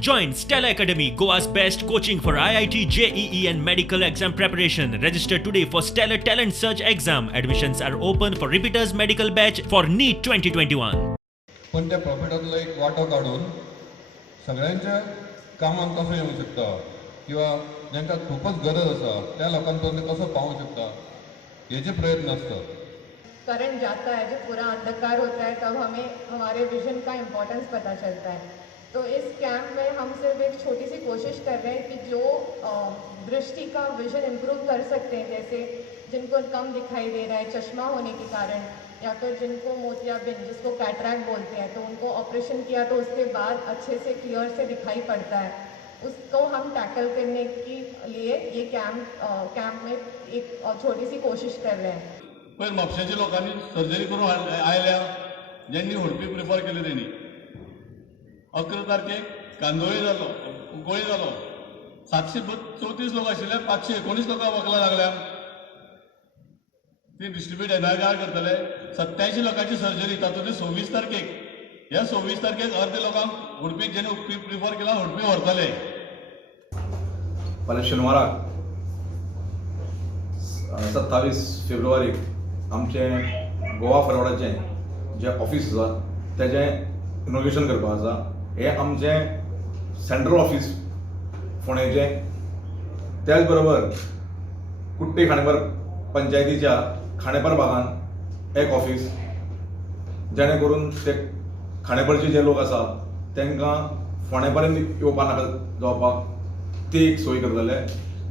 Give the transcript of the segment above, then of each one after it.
Join Stella Academy, Goa's best coaching for IIT, JEE and medical exam preparation. Register today for Stellar Talent Search exam. Admissions are open for repeaters medical batch for NEET 2021. पण त्या प्रॉफिटातला एक वाटो काढून सगळ्यांच्या कामांक कसं येऊ शकता किंवा ज्यांना खूपच गरज असा त्या लोकांपर्यंत कसं पाहू शकता याचे प्रयत्न असतात. करंट जाता है, जब पूरा अंधकार होता है, तब हमें हमारे विजन का इम्पोर्टेंस पता चलता है. तो इस कैंप में हम सिर्फ एक छोटी सी कोशिश कर रहे हैं कि जो दृष्टि का विजन इम्प्रूव कर सकते हैं, जैसे जिनको कम दिखाई दे रहा है चश्मा होने के कारण, या फिर जिनको मोतियाबिंद जिसको कैटरैक्ट बोलते हैं, तो उनको ऑपरेशन किया तो उसके बाद अच्छे से क्लियर से दिखाई पड़ता है, उसको हम टैकल करने के लिए ये कैंप में एक छोटी सी कोशिश कर रहे हैं. पण म्हापशेच्या लोकांनी सर्जरी करून आयल्या ज्यांनी व्हडपी प्रिफर केले त्यांनी 11 तारखेक कांदोळी जालो, गोळी जालो, 734 लोक आशिल्ले, 519 लोकांक वखलां लागल्या. ती डिस्ट्रिब्यूट एनआयआर करतले. 87 लोकांची सर्जरी, तातूंतली 26 तारखेक, ह्या 26 तारखेक अर्दे लोकांक व्हडपी जेणे प्रिफर केला व्हडपी व्हरतले. फाल्यां शेनवाराक 27 फेब्रुवारीक आमचें गोवा फॉरवर्डाचें जें ऑफिस आसा तेजें इनोग्रेशन करपाक आसा. हें आमचें सेंट्रल ऑफिस फोंडेचें. त्याच बरोबर कुट्टी खांडेपार पंचायतीच्या खांडेपार भागांत एक ऑफिस, जेणे करून ते खांडेपारचे जे लोक आसा तांकां फोंड्या पर्यंत येवपा नाका जावपाक ती एक सोय करतले.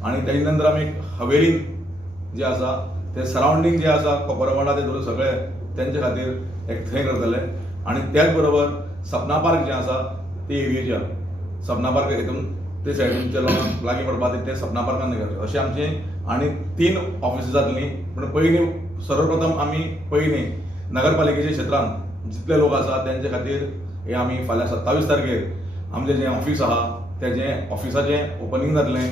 आनी तेजे नंतर आमी हवेलीन जे आसा ते सरावंडींग जे आसा कोपरवाडा ते धरून सगळे तेंचे खातीर एक थंय करतले. आनी त्याच बरोबर सपना पार्क जें आसा ते एरियेच्या सपना पार्क हितून ते सायडीनच्या लोकांक लागीं पडपा ते सपना पार्कान करतले. अशें आमचें आनी 3 ऑफिसां जातलीं. पूण पयलीं सर्वप्रथम आमी पयलीं नगरपालिकेच्या क्षेत्रांत जितले लोक आसा तेंचे खातीर हे आमी फाल्यां 27 तारखेर आमचें जें ऑफिस आहा तेजें ऑफिसाचें ओपनिंग जातलें.